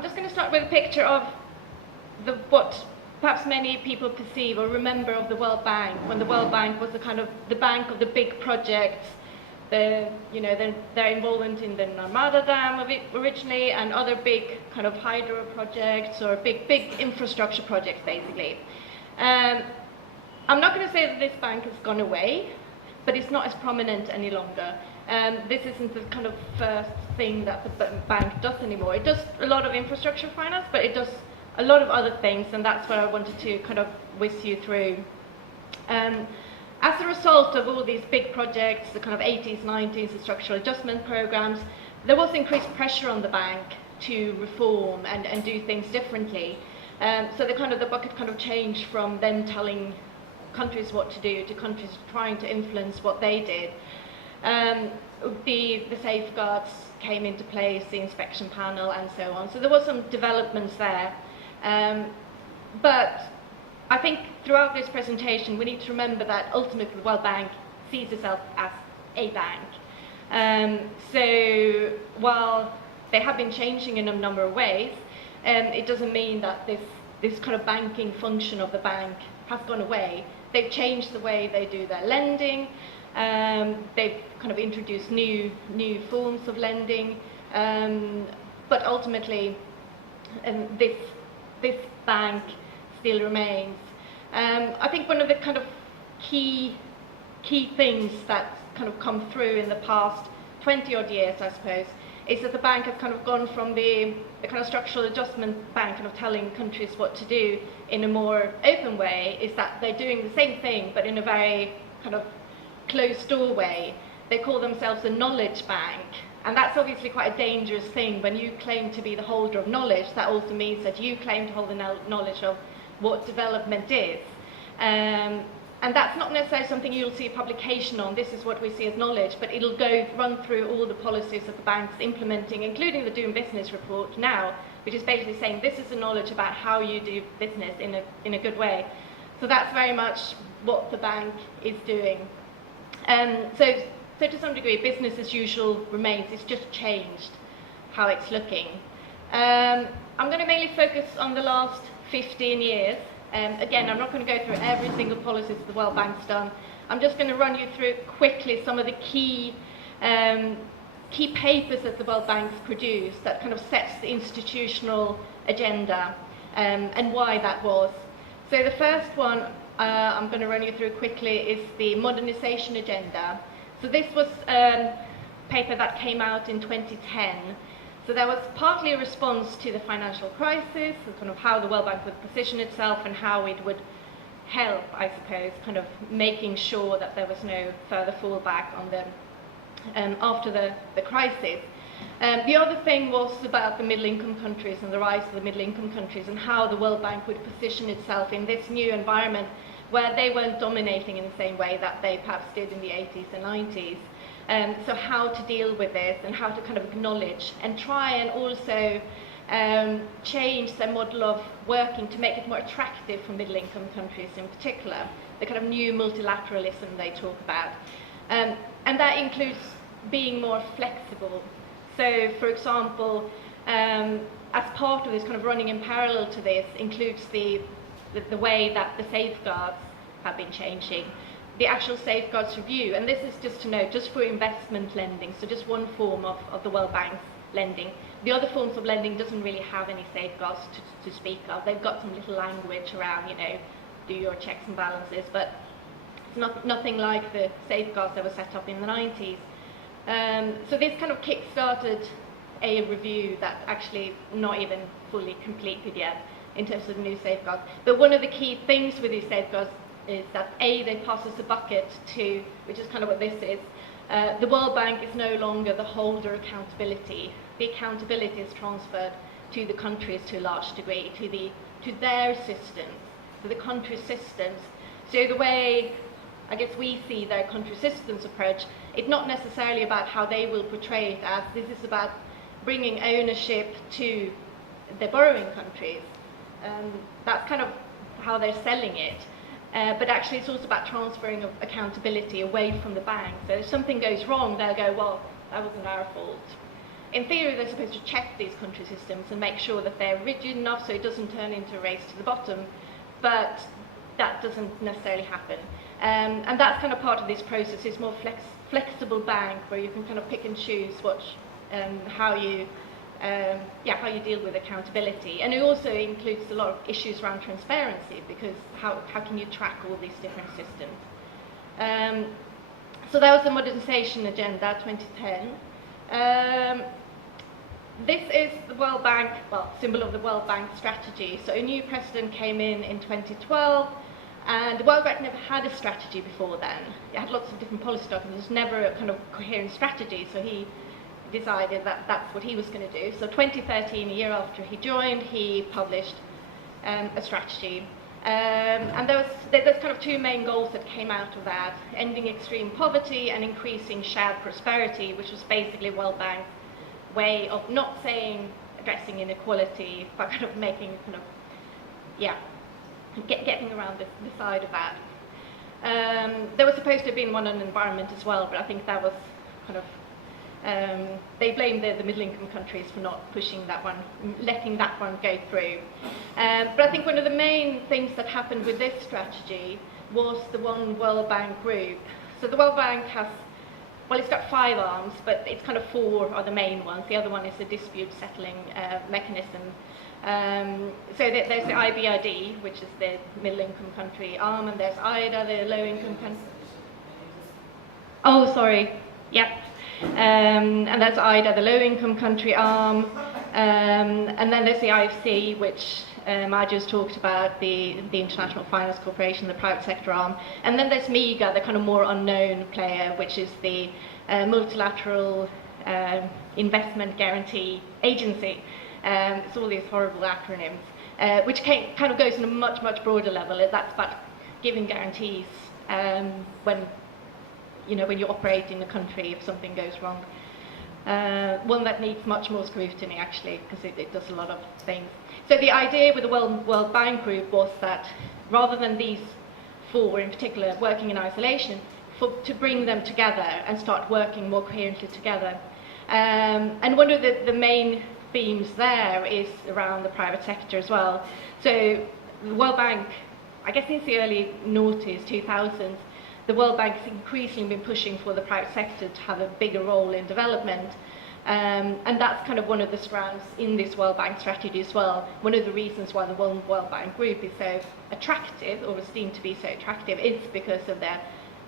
I'm just going to start with a picture of what perhaps many people perceive or remember of the World Bank, when the World Bank was the kind of the bank of the big projects, their involvement in the Narmada Dam originally, and other big kind of hydro projects or big infrastructure projects, basically. I'm not going to say that this bank has gone away, but it's not as prominent any longer. This isn't the kind of first thing that the bank does anymore. It does a lot of infrastructure finance, but it does a lot of other things, and that's what I wanted to kind of whiz you through. As a result of all these big projects, the kind of 80s, 90s, the structural adjustment programs, there was increased pressure on the bank to reform and do things differently. So the bucket kind of changed from them telling countries what to do to countries trying to influence what they did. The safeguards came into place, the inspection panel, and so on. So there was some developments there. But I think throughout this presentation, we need to remember that ultimately the World Bank sees itself as a bank. So while they have been changing in a number of ways, it doesn't mean that this kind of banking function of the bank has gone away. They've changed the way they do their lending. They've kind of introduced new forms of lending. But ultimately, this bank still remains. I think one of the kind of key things that kind of come through in the past 20 odd years, I suppose, is that the bank has kind of gone from the kind of structural adjustment bank kind of telling countries what to do in a more open way, is that they're doing the same thing but in a very kind of closed door way. They call themselves a knowledge bank. And that's obviously quite a dangerous thing. When you claim to be the holder of knowledge, that also means that you claim to hold the knowledge of what development is. And that's not necessarily something you'll see a publication on, this is what we see as knowledge, but it'll run through all the policies that the bank's implementing, including the Doing Business report now, which is basically saying this is the knowledge about how you do business in a good way. So that's very much what the bank is doing. So to some degree, business as usual remains. It's just changed how it's looking. I'm going to mainly focus on the last 15 years. Again, I'm not going to go through every single policy that the World Bank's done. I'm just going to run you through quickly some of the key papers that the World Bank's produced that kind of sets the institutional agenda and why that was. So the first one I'm going to run you through quickly is the Modernization Agenda. So this was a paper that came out in 2010. So that was partly a response to the financial crisis, and kind of how the World Bank would position itself and how it would help, I suppose, kind of making sure that there was no further fallback on them after the crisis. The other thing was about the middle-income countries and the rise of the middle-income countries and how the World Bank would position itself in this new environment where they weren't dominating in the same way that they perhaps did in the 80s and 90s. So how to deal with this and how to kind of acknowledge and try and also change their model of working to make it more attractive for middle-income countries in particular, the kind of new multilateralism they talk about. And that includes being more flexible. So, for example, as part of this kind of running in parallel to this includes the way that the safeguards have been changing, the actual safeguards review, and this is just to note, just for investment lending, so just one form of the World Bank's lending. The other forms of lending doesn't really have any safeguards to speak of. They've got some little language around, do your checks and balances, but it's nothing like the safeguards that were set up in the 90s. So this kind of kick-started a review that's actually not even fully completed yet in terms of the new safeguards. But one of the key things with these safeguards is that they pass us a bucket to, which is kind of what this is, the World Bank is no longer the holder accountability. The accountability is transferred to the countries to a large degree, to their systems, to the country systems. So the way, I guess, we see their country systems approach, it's not necessarily about how they will portray it as, this is about bringing ownership to the borrowing countries. That's kind of how they're selling it. But actually it's also about transferring of accountability away from the bank. So if something goes wrong, they'll go, well, that wasn't our fault. in theory, they're supposed to check these country systems and make sure that they're rigid enough so it doesn't turn into a race to the bottom, but that doesn't necessarily happen. And that's kind of part of this process, is more flexible bank, where you can kind of pick and choose how you deal with accountability. And it also includes a lot of issues around transparency, because how can you track all these different systems? So that was the Modernization Agenda 2010. This is the World Bank, symbol of the World Bank strategy. So a new president came in 2012, and the World Bank never had a strategy before then. It had lots of different policy documents, there's never a kind of coherent strategy, so he decided that that's what he was going to do. So 2013, a year after he joined, he published a strategy. And there's kind of two main goals that came out of that: ending extreme poverty and increasing shared prosperity, which was basically World Bank's way of not addressing inequality, but kind of making getting around the side of that. There was supposed to have been one on environment as well, but I think that was kind of they blamed the middle-income countries for not pushing that one, letting that one go through. But I think one of the main things that happened with this strategy was the One World Bank group. So the World Bank has, it's got 5 arms, but it's kind of 4 are the main ones. The other one is the dispute settling mechanism. So there's the IBRD, which is the middle-income country arm, and there's IDA, the low-income country. Oh, sorry. Yep. And that's IDA, the low-income country arm. And then there's the IFC, which I just talked about, the International Finance Corporation, the private sector arm. And then there's MIGA, the kind of more unknown player, which is the Multilateral Investment Guarantee Agency. It's all these horrible acronyms, which kind of goes on a much, much broader level. That's about giving guarantees when you operate in a country if something goes wrong. One that needs much more scrutiny, actually, because it does a lot of things. So the idea with the World Bank Group was that rather than these 4 in particular working in isolation, to bring them together and start working more coherently together. And one of the main themes there is around the private sector as well. So the World Bank, I guess since the early noughties, 2000s, the World Bank has increasingly been pushing for the private sector to have a bigger role in development. And that's kind of one of the strands in this World Bank strategy as well. One of the reasons why the World Bank Group is so attractive, or esteemed to be so attractive, is because of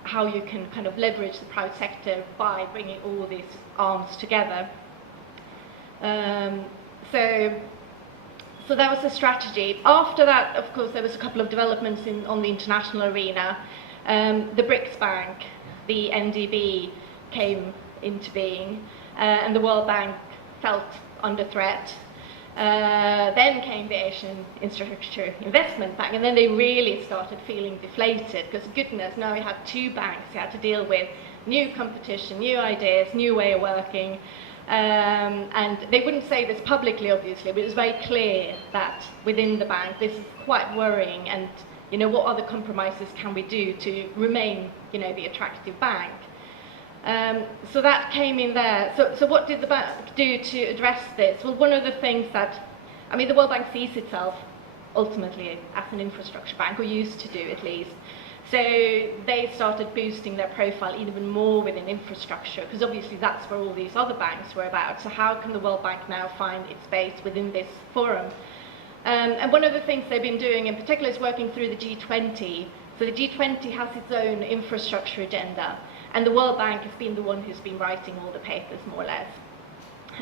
how you can kind of leverage the private sector by bringing all these arms together. So that was the strategy. After that, of course, there was a couple of developments on the international arena. The BRICS Bank, the NDB, came into being, and the World Bank felt under threat. Then came the Asian Infrastructure Investment Bank, and then they really started feeling deflated, because goodness, now we had 2 banks you had to deal with, new competition, new ideas, new way of working. And they wouldn't say this publicly, obviously, but it was very clear that within the bank this is quite worrying, and what other compromises can we do to remain the attractive bank. So that came in there. So what did the bank do to address this? Well, one of the things the World Bank sees itself ultimately as an infrastructure bank, or used to do at least. So they started boosting their profile even more within infrastructure, because obviously that's where all these other banks were about. So how can the World Bank now find its space within this forum? And one of the things they've been doing in particular is working through the G20. So the G20 has its own infrastructure agenda, and the World Bank has been the one who's been writing all the papers, more or less.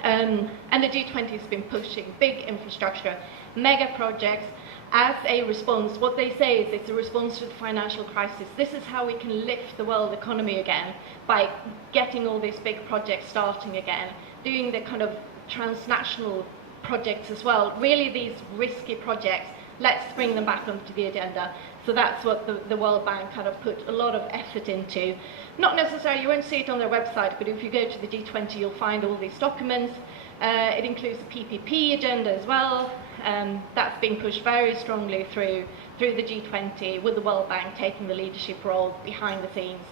And the G20 has been pushing big infrastructure, mega projects, as a response. What they say is it's a response to the financial crisis. This is how we can lift the world economy again, by getting all these big projects starting again, doing the kind of transnational projects as well. Really, these risky projects, let's bring them back onto the agenda. So that's what the World Bank kind of put a lot of effort into. Not necessarily, you won't see it on their website, but if you go to the G20, you'll find all these documents. It includes the PPP agenda as well. That's being pushed very strongly through the G20, with the World Bank taking the leadership role behind the scenes.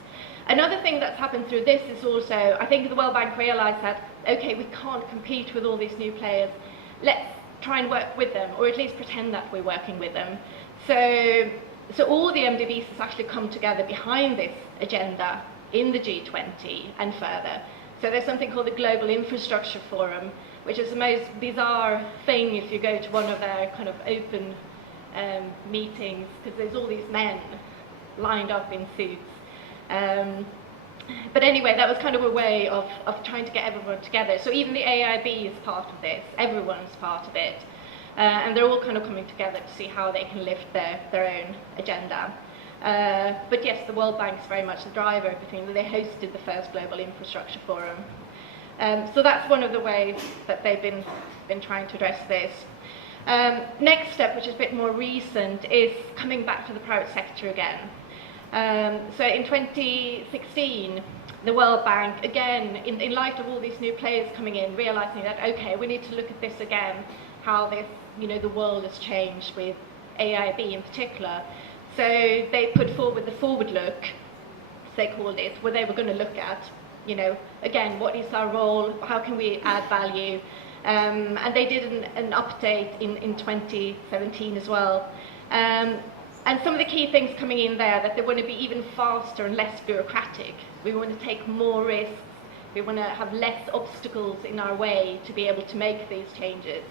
Another thing that's happened through this is also, I think the World Bank realised that, okay, we can't compete with all these new players. Let's try and work with them, or at least pretend that we're working with them. So all the MDBs has actually come together behind this agenda in the G20 and further. So there's something called the Global Infrastructure Forum, which is the most bizarre thing if you go to one of their kind of open meetings, because there's all these men lined up in suits. But anyway, that was kind of a way of trying to get everyone together. So even the AIB is part of this, everyone's part of it. And they're all kind of coming together to see how they can lift their own agenda. But yes, the World Bank is very much the driver of everything. They hosted the first Global Infrastructure Forum. So that's one of the ways that they've been trying to address this. Next step, which is a bit more recent, is coming back to the private sector again. So in 2016, the World Bank, again, in light of all these new players coming in, realising that, okay, we need to look at this again, how this, the world has changed with AIB in particular. So they put forward the forward look, as they called it, where they were going to look at, again, what is our role, how can we add value, and they did an update in 2017 as well. And some of the key things coming in there, that they want to be even faster and less bureaucratic. We want to take more risks. We want to have less obstacles in our way to be able to make these changes.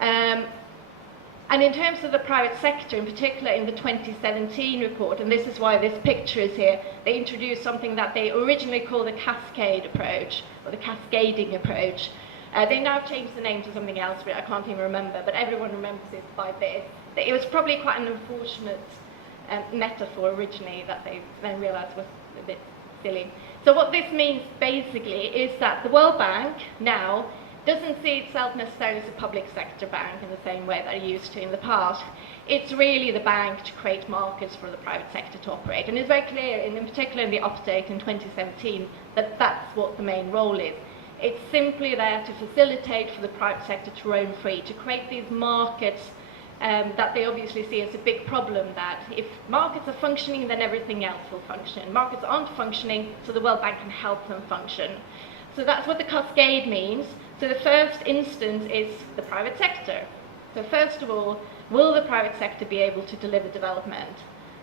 And in terms of the private sector, in particular in the 2017 report, and this is why this picture is here, they introduced something that they originally called the cascade approach, or the cascading approach. They now changed the name to something else, but I can't even remember, but everyone remembers it by this. It was probably quite an unfortunate metaphor originally that they then realised was a bit silly. So what this means basically is that the World Bank now doesn't see itself necessarily as a public sector bank in the same way that it used to in the past. It's really the bank to create markets for the private sector to operate. And it's very clear, in particular in the update in 2017, that that's what the main role is. It's simply there to facilitate for the private sector to roam free, to create these markets that they obviously see as a big problem, that if markets are functioning, then everything else will function. Markets aren't functioning, so the World Bank can help them function. So that's what the cascade means. So the first instance is the private sector. So first of all, will the private sector be able to deliver development?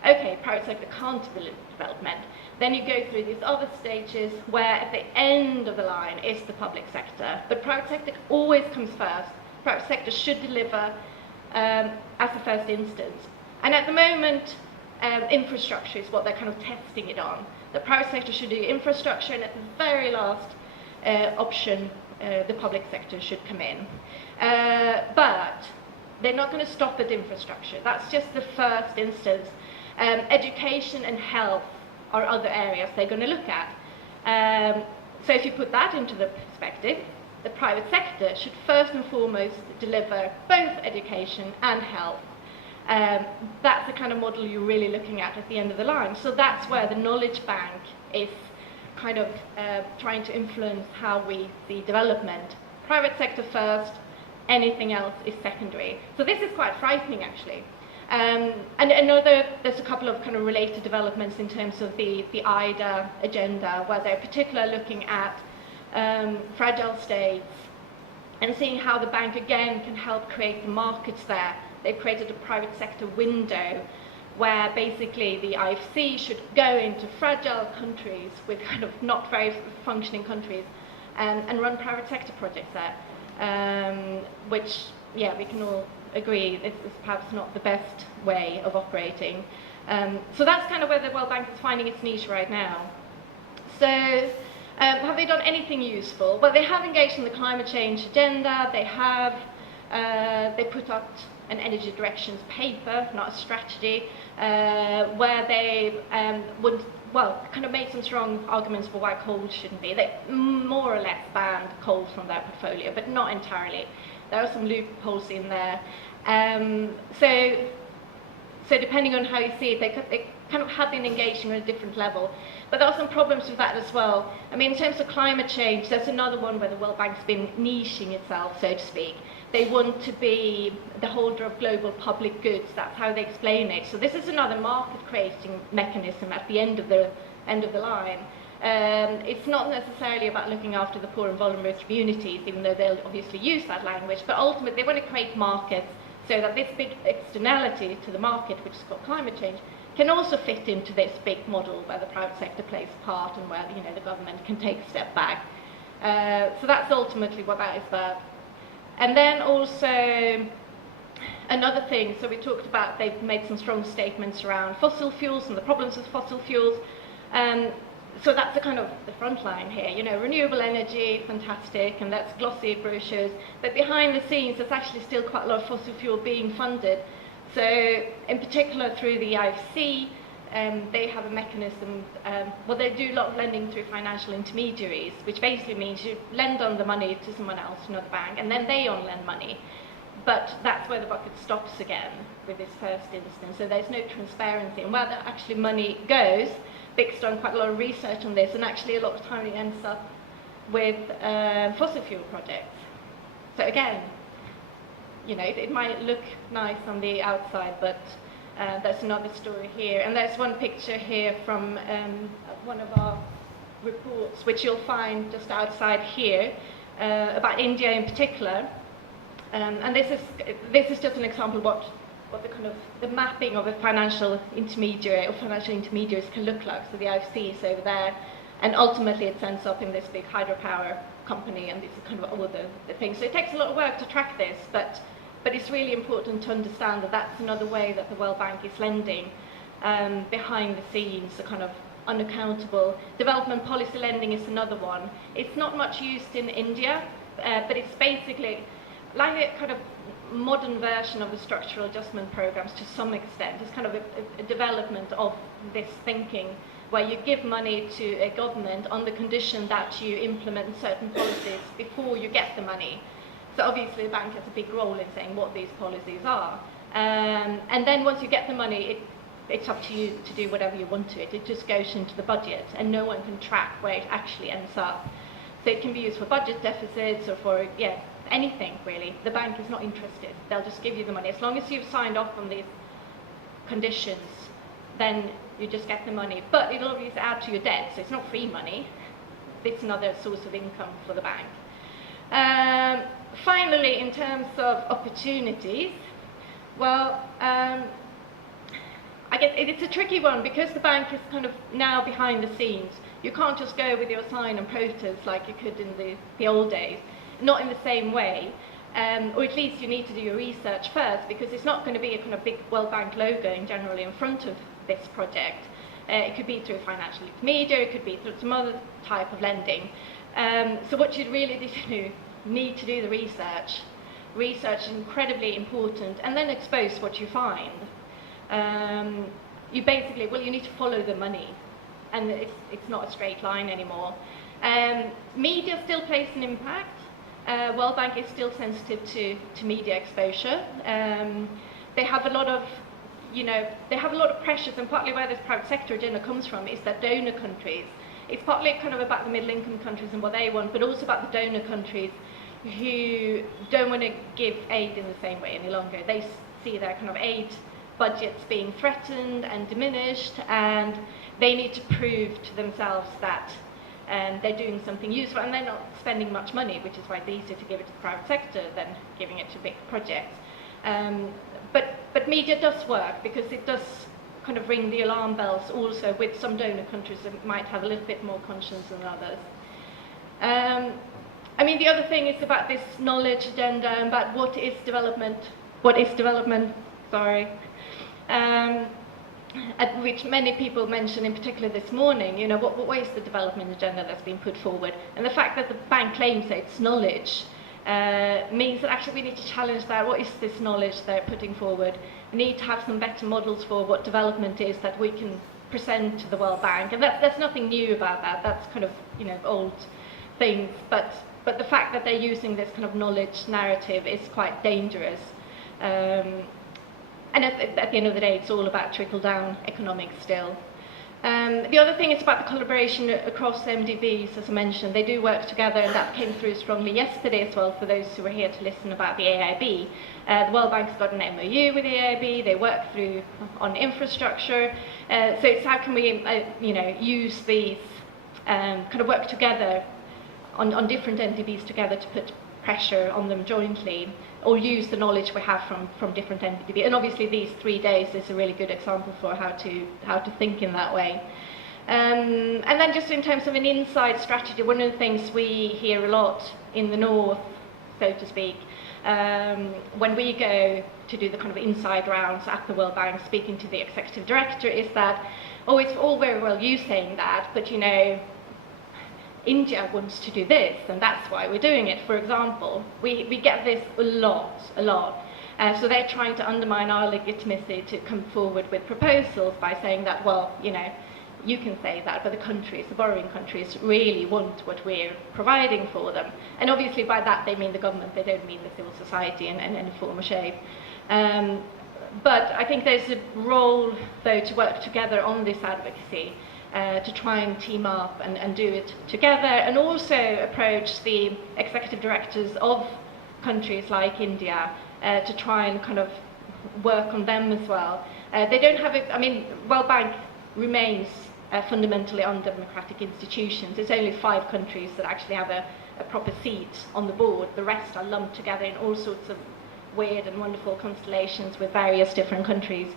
Okay, private sector can't deliver development. Then you go through these other stages where at the end of the line is the public sector. But private sector always comes first. Private sector should deliver as the first instance. And at the moment, infrastructure is what they're kind of testing it on. The private sector should do infrastructure, and at the very last option, the public sector should come in. But they're not going to stop at infrastructure. That's just the first instance. Education and health are other areas they're going to look at. So if you put that into the perspective, the private sector should first and foremost deliver both education and health. That's the kind of model you're really looking at the end of the line. So that's where the knowledge bank is kind of trying to influence how we see development. Private sector first, anything else is secondary. So this is quite frightening, actually. And there's a couple of kind of related developments in terms of the IDA agenda, where they're particularly looking at fragile states and seeing how the bank again can help create the markets there. They've created a private sector window where basically the IFC should go into fragile countries with kind of not very functioning countries and run private sector projects there, which, yeah, we can all agree is perhaps not the best way of operating. So that's kind of where the World Bank is finding its niche right now. So have they done anything useful? Well, they have engaged in the climate change agenda. They have they put out an energy directions paper, not a strategy, where they kind of made some strong arguments for why coal shouldn't be. They more or less banned coal from their portfolio, but not entirely. There are some loopholes in there. So depending on how you see it, they kind of have been engaging at a different level. But there are some problems with that as well. I mean, in terms of climate change, there's another one where the World Bank's been niching itself, so to speak. They want to be the holder of global public goods. That's how they explain it. So this is another market-creating mechanism at the end of the end of the line. It's not necessarily about looking after the poor and vulnerable communities, even though they'll obviously use that language, but ultimately they want to create markets so that this big externality to the market, which is called climate change, can also fit into this big model where the private sector plays a part and where the government can take a step back. So that's ultimately what that is about. And then also another thing, so we talked about they've made some strong statements around fossil fuels and the problems with fossil fuels. So that's the kind of the front line here, renewable energy, fantastic, and that's glossy brochures. But behind the scenes, there's actually still quite a lot of fossil fuel being funded. So in particular through the IFC, they have a mechanism, they do a lot of lending through financial intermediaries, which basically means you lend on the money to someone else, another bank, and then they on-lend money. But that's where the bucket stops again with this first instance. So there's no transparency. And where that actually money goes, BIC's done quite a lot of research on this, and actually a lot of time it ends up with fossil fuel projects. So again, it might look nice on the outside, but there's another story here. And there's one picture here from one of our reports, which you'll find just outside here, about India in particular. And this is just an example of what the kind of the mapping of a financial intermediary or financial intermediaries can look like. So the IFC is over there, and ultimately it ends up in this big hydropower company, and these are kind of all the things. So it takes a lot of work to track this, but it's really important to understand that that's another way that the World Bank is lending behind the scenes, the kind of unaccountable. Development policy lending is another one. It's not much used in India, but it's basically like a kind of modern version of the structural adjustment programs to some extent. It's kind of a development of this thinking where you give money to a government on the condition that you implement certain policies before you get the money. So obviously the bank has a big role in saying what these policies are. And then once you get the money, it's up to you to do whatever you want to it. It just goes into the budget, and no one can track where it actually ends up. So it can be used for budget deficits or for, anything really. The bank is not interested. They'll just give you the money. As long as you've signed off on these conditions, then you just get the money. But it'll obviously add to your debt, so it's not free money. It's another source of income for the bank. Finally, in terms of opportunities, I guess it's a tricky one because the bank is kind of now behind the scenes. You can't just go with your sign and protest like you could in the old days. Not in the same way, or at least you need to do your research first, because it's not going to be a kind of big World Bank logo generally in front of this project. It could be through a financial intermediary, it could be through some other type of lending. So what you really need to do the research. Research is incredibly important, and then expose what you find. You basically, you need to follow the money, and it's not a straight line anymore. Media still plays an impact. World Bank is still sensitive to media exposure. They have a lot of, pressures, and partly where this private sector agenda comes from is that donor countries. It's partly kind of about the middle-income countries and what they want, but also about the donor countries who don't want to give aid in the same way any longer. They see their kind of aid budgets being threatened and diminished, and they need to prove to themselves that they're doing something useful, and they're not spending much money, which is why it's easier to give it to the private sector than giving it to big projects. But media does work because it does kind of ring the alarm bells also with some donor countries that might have a little bit more conscience than others. The other thing is about this knowledge agenda and about what is development, which many people mention in particular this morning. What is the development agenda that's been put forward? And the fact that the bank claims that it's knowledge means that actually we need to challenge that. What is this knowledge they're putting forward? We need to have some better models for what development is that we can present to the World Bank. And there's nothing new about that. That's kind of, old things. But the fact that they're using this kind of knowledge narrative is quite dangerous. And at the end of the day, it's all about trickle-down economics still. The other thing is about the collaboration across MDBs, as I mentioned. They do work together, and that came through strongly yesterday as well for those who were here to listen about the AIB. The World Bank's got an MOU with the AIB. They work through on infrastructure. So it's how can we, use these, kind of work together on different MDBs together to put pressure on them jointly, or use the knowledge we have from different MDB. And obviously these 3 days is a really good example for how to think in that way. And then just in terms of an inside strategy, one of the things we hear a lot in the north, so to speak, when we go to do the kind of inside rounds at the World Bank, speaking to the executive director, is that, oh, it's all very well you saying that, but India wants to do this, and that's why we're doing it, for example. We get this a lot. So they're trying to undermine our legitimacy to come forward with proposals by saying that, well, you can say that, but the borrowing countries really want what we're providing for them. And obviously by that they mean the government, they don't mean the civil society in any form or shape. But I think there's a role, though, to work together on this advocacy, to try and team up and do it together, and also approach the executive directors of countries like India to try and kind of work on them as well. They don't have World Bank remains fundamentally undemocratic institutions. There's only 5 countries that actually have a proper seat on the board. The rest are lumped together in all sorts of weird and wonderful constellations with various different countries.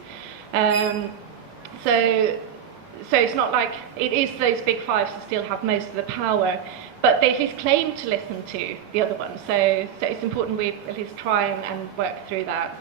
So it's not like it is those big 5 that still have most of the power, but they at least claim to listen to the other ones. So it's important we at least try and work through that.